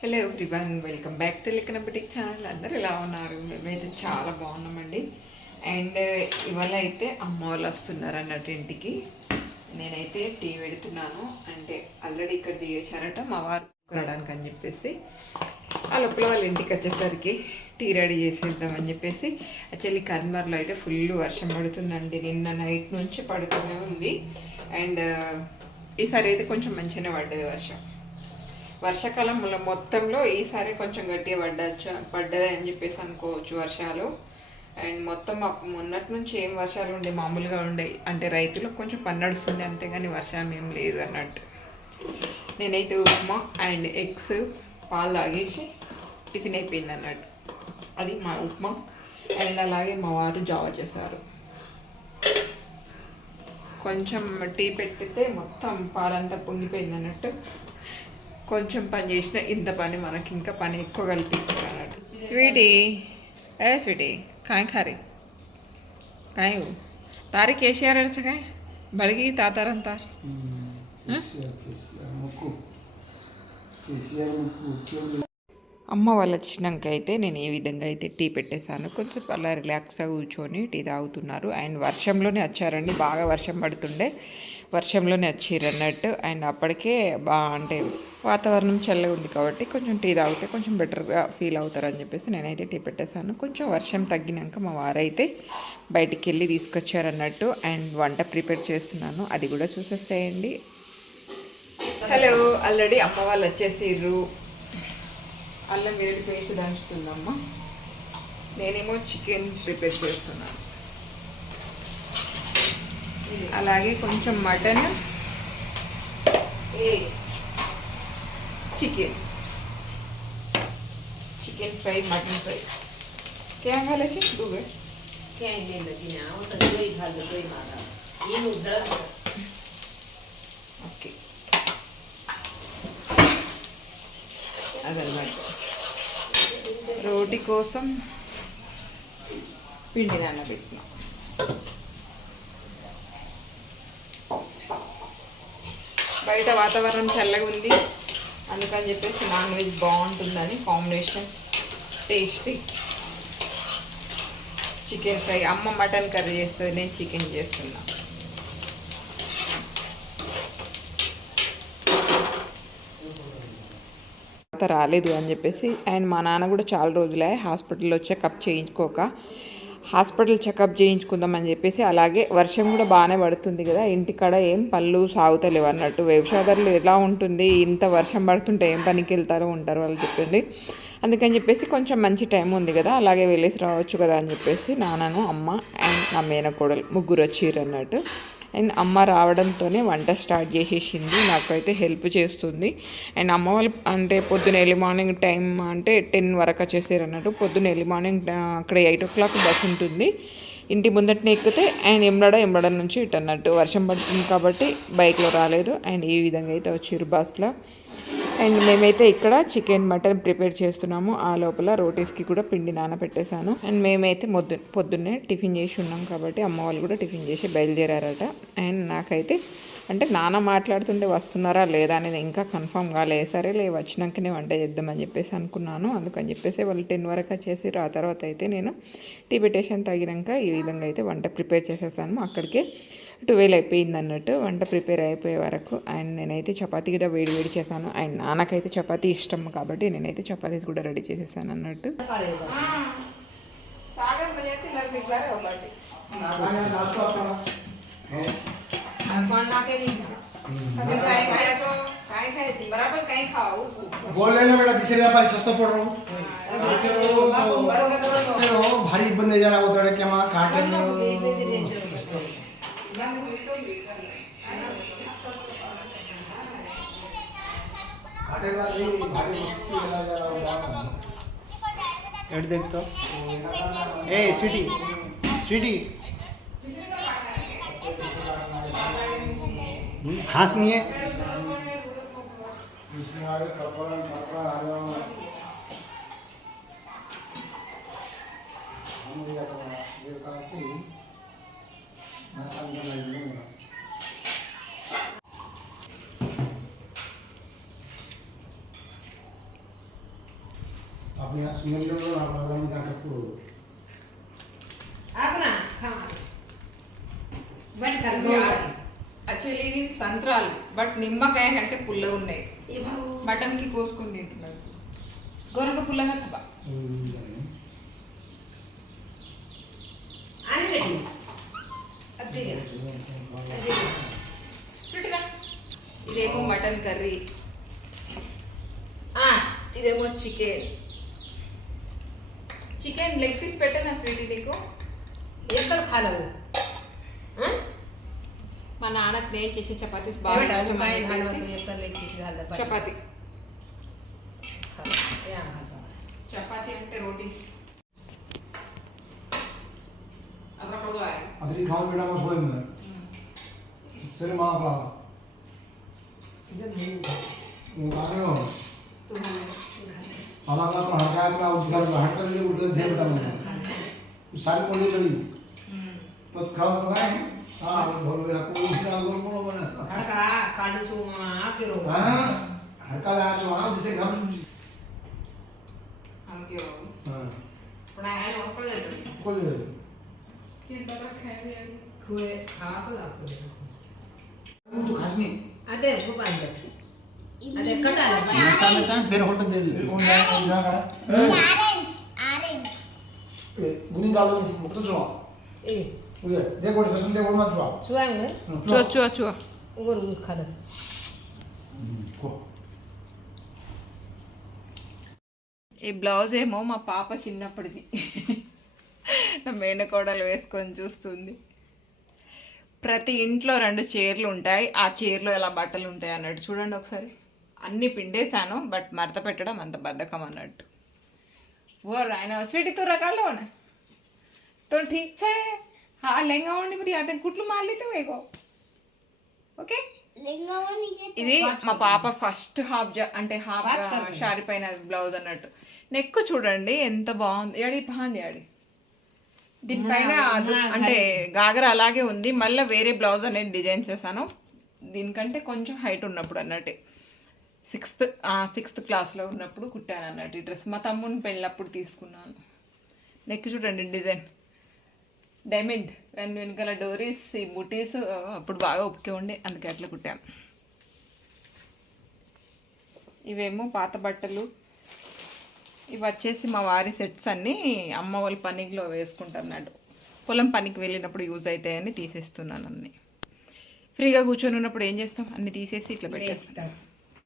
Hello everyone, welcome back to లిక్కన boutique channel. అందరూ ఎలా ఉన్నారు? మేమైతే చాలా బాగున్నామండి. అండ్ ఇవాళ అయితే అమ్మ వాళ్ళు వస్తున్నారు అన్నట్టు ఇంటికి. నేనైతే టీ పెడుతున్నాను. అంటే ఆల్రెడీ ఇక్కడ దిగేశారట మా వారు కొనడానికి అని చెప్పేసి. ఆ లోపల వాళ్ళ ఇంటికి వచ్చేసరికి టీ రెడీ చేసేద్దామని చెప్పేసి. యాక్చువల్లీ కర్మర్లో అయితే ఫుల్ వర్షం పడుతుందండి. నిన్న నైట్ నుంచి పడుతూనే ఉంది. అండ్ ఈసారి అయితే కొంచెం మంచిగానే పడ్డది వర్షం. వర్షాకాలం మొత్తంలో ఈసారి కొంచెం గట్టిగా పడ్డది అని చెప్పేసి అనుకోవచ్చు వర్షాలు. అండ్ మొత్తం మొన్నటి నుంచి ఏం వర్షాలు ఉండే, మామూలుగా ఉండే. అంటే రైతులకు కొంచెం పని నడుస్తుంది అంతేగాని వర్షం ఏం లేదు అన్నట్టు. నేనైతే ఉప్మా అండ్ ఎగ్స్ పాలు తాగేసి టిఫిన్ అయిపోయింది అన్నట్టు. అది మా ఉప్మా. అండ్ అలాగే మా వారు జావ చేశారు. కొంచెం టీ పెట్టితే మొత్తం పాలంతా పొంగిపోయింది అన్నట్టు. కొంచెం పని చేసిన ఇంత పని మనకి ఇంకా పని ఎక్కువ కల్పిస్తారు అన్నట్టు. స్వీటీ స్వీటీ కాయ ఖారీ కాయ तारी केसीआर काय बलगी तातारंतार అమ్మ వాళ్ళు వచ్చినాక అయితే నేను ఏ విధంగా అయితే టీ పెట్టేశాను. కొంచెం అలా రిలాక్స్గా కూర్చొని టీ తాగుతున్నారు. అండ్ వర్షంలోనే వచ్చారండి, బాగా వర్షం పడుతుండే, వర్షంలోనే వచ్చారు అన్నట్టు. అండ్ అప్పటికే అంటే వాతావరణం చల్లగా ఉంది కాబట్టి కొంచెం టీ తాగితే కొంచెం బెటర్గా ఫీల్ అవుతారని చెప్పేసి నేనైతే టీ పెట్టేశాను. కొంచెం వర్షం తగ్గినాక మా వారైతే బయటికి వెళ్ళి తీసుకొచ్చారన్నట్టు. అండ్ వంట ప్రిపేర్ చేస్తున్నాను, అది కూడా చూసేసేయండి. హలో, ఆల్రెడీ అమ్మ వాళ్ళు వచ్చేసిర్రు. అల్లం వేడి పేస్ట్ దంచుతుందమ్మ. నేనేమో చికెన్ ప్రిపేర్ చేస్తున్నాను. అలాగే కొంచెం mutton, chicken fry, mutton fry. क्या घाले दूध ఓకే. అదనమాట రోటి కోసం పిండి నానబెట్టినా. బయట వాతావరణం చల్లగా ఉంది, అందుకని చెప్పేసి నాన్ వెజ్ బాగుంటుందని కాంబినేషన్ టేస్టీ. చికెన్ ఫ్రై, అమ్మ మటన్ కర్రీ చేస్తుంది, నేను చికెన్ చేస్తున్నా. రాలేదు అని చెప్పేసి. అండ్ మా నాన్న కూడా చాలా రోజులే హాస్పిటల్లో చెకప్ చేయించుకోక, హాస్పిటల్ చెకప్ చేయించుకుందామని చెప్పేసి. అలాగే వర్షం కూడా బాగానే పడుతుంది కదా, ఇంటికాడ ఏం పళ్ళు సాగుతలేవు అన్నట్టు. వ్యవసాయదారులు ఎలా ఉంటుంది, ఇంత వర్షం పడుతుంటే ఏం పనికి వెళ్తారో ఉంటారు వాళ్ళు చెప్పండి. అందుకని చెప్పేసి కొంచెం మంచి టైం ఉంది కదా, అలాగే వెళ్ళేసి రావచ్చు కదా అని చెప్పేసి నాన్నను, అమ్మ అండ్ నా మేనకోడలు ముగ్గురు వచ్చిర్రు అన్నట్టు. అండ్ అమ్మ రావడంతోనే వంట స్టార్ట్ చేసేసింది, నాకైతే హెల్ప్ చేస్తుంది. అండ్ అమ్మ వాళ్ళు అంటే పొద్దున్న ఎర్లీ మార్నింగ్ టైం అంటే 10 వరకు వచ్చేసారు అన్నట్టు. పొద్దున్న ఎర్లీ మార్నింగ్ అక్కడ 8 o'clock బస్ ఉంటుంది, ఇంటి ముందటనే ఎక్కితే. అండ్ ఎంబడ నుంచి ఇటు అన్నట్టు. వర్షం పడుతుంది కాబట్టి బైక్లో రాలేదు. అండ్ ఈ విధంగా అయితే వచ్చారు బస్లో. అండ్ మేమైతే ఇక్కడ చికెన్ మటన్ ప్రిపేర్ చేస్తున్నాము. ఆ లోపల రోటీస్కి కూడా పిండి నానబెట్టేశాను. అండ్ మేమైతే పొద్దున్నే టిఫిన్ చేసి ఉన్నాం కాబట్టి అమ్మ వాళ్ళు కూడా టిఫిన్ చేసి బయలుదేరారట. అండ్ నాకైతే అంటే నాన్న మాట్లాడుతుంటే వస్తున్నారా లేదా అనేది ఇంకా కన్ఫర్మ్ కాలేదు. సరేలే వచ్చినాకనే వంట చేద్దామని చెప్పేసి అనుకున్నాను. అందుకని చెప్పేసి వాళ్ళు 10 వరకు వచ్చేసి ఆ తర్వాత అయితే నేను టీ పెట్టేషన్ తగినాక ఈ విధంగా అయితే వంట ప్రిపేర్ చేసేసాను. అక్కడికే 12 అయిపోయింది అన్నట్టు వంట ప్రిపేర్ అయిపోయే వరకు. అండ్ నేనైతే చపాతీ కూడా వేడి చేశాను. అండ్ నాన్నకైతే చపాతీ ఇష్టం కాబట్టి నేనైతే చపాతీస్ కూడా రెడీ చేసేసాను అన్నట్టు. भारी बंद जरा होता क्या माँ काटे देख तो ए स्वीटी स्वीटी हंस नहीं है अपने यहाँ स्मेल लो आप वाला में जाकर पूरा अपना खाना बैठ कर యాక్చువల్లీ ఇది సంత్రాలు బట్ నిమ్మకాయ అంటే పుల్లగా ఉన్నాయి ये बाबू మటన్కి కోసుకొని తింటున్నారు గొరక పుల్లగా చెప్ప आने बैठी अद्दी చుట్టుగా ఇదేమో మటన్ కర్రీ आ ఇదేమో చికెన్ లెగ్ పీస్ పెట్టనా స్వీటీ నీకు एक कर खा लो हां మా నాన్నకు నేను చేసే చపాతీస్ బాగా ఇష్టం అని చెప్పేసి एक कर ले किसी हाल में చపాతీ या खाता చపాతీ అంటే రోటీ అదొకటి अदरी खाओ बेटा मैं सोए में सिर मां का जब नहीं उतारे हो तो हमारा तो हड़का में उस घर में हटकर ले उठ से बेटा मैं सारी कोली करी बस खाओ तो है हां बोल गया कोई ना बोल मोनो में हड़का काडू सो आके रो हां हड़का जा जो हां जिसे घर में हमके हां पण आया लोग पड़ जाते कोई తింటారా ఖాయి खुए खावा तो लाग सो तू खास नहीं अदे वो बांध अदे कटा ले बच्चा लेता है फिर होटल दे दे कौन जाएगा ऑरेंज ऑरेंज गुनी गालो मुक्त जो ए ओए देखो कसम देखो मत जो सुआंगे చూ और उस खाना से को ఈ బ్లౌజ్ ఏమో మా పాప చిన్నప్పటిది నా మేనకోడలు వేసుకొని చూస్తుంది ప్రతి ఇంట్లో 2 చీరలు ఉంటాయి ఆ చీరలో ఎలా బట్టలు ఉంటాయి అన్నట్టు చూడండి ఒకసారి అన్నీ పిండేశాను బట్ మడత పెట్టడం అంత బద్ధకం అన్నట్టు वो रायना स्वीटी तो रखा लो ना तो ठीक है हाँ लहंगा ओढ़नी पर याद है गुटलू मार लेते हुए को ओके లెంగా ఓని ఇది మా పాప ఫస్ట్ అంటే హాఫ్ షారీ పైన బ్లౌజ్ అన్నట్టు నెక్ చూడండి ఎంత బాగుంది ఎడి బాగుంది ఆడి దీనిపైన అంటే గాగర అలాగే ఉంది మళ్ళీ వేరే బ్లౌజ్ అనేది డిజైన్ చేశాను దీనికంటే కొంచెం హైట్ ఉన్నప్పుడు అన్నట్టు సిక్స్త్ క్లాస్లో ఉన్నప్పుడు కుట్టాను అన్నట్టు ఈ డ్రెస్ మా తమ్ముని పెళ్ళినప్పుడు తీసుకున్నాను నెక్ చూడండి డిజైన్ డైమండ్ వెనకాల డోరీస్ ఈ బుటీస్ అప్పుడు బాగా ఒప్పుకే ఉండే అందుకే అట్లా కుట్టాను ఇవేమో పాత బట్టలు ఇవి వచ్చేసి మా వారి సెట్స్ అన్నీ అమ్మ వాళ్ళ పనిలో వేసుకుంటారు అన్నట్టు పొలం పనికి వెళ్ళినప్పుడు యూజ్ అవుతాయని తీసేస్తున్నాను అన్నీ ఫ్రీగా కూర్చొని ఉన్నప్పుడు ఏం చేస్తాం అన్నీ తీసేసి ఇట్లా పెట్టేస్తాం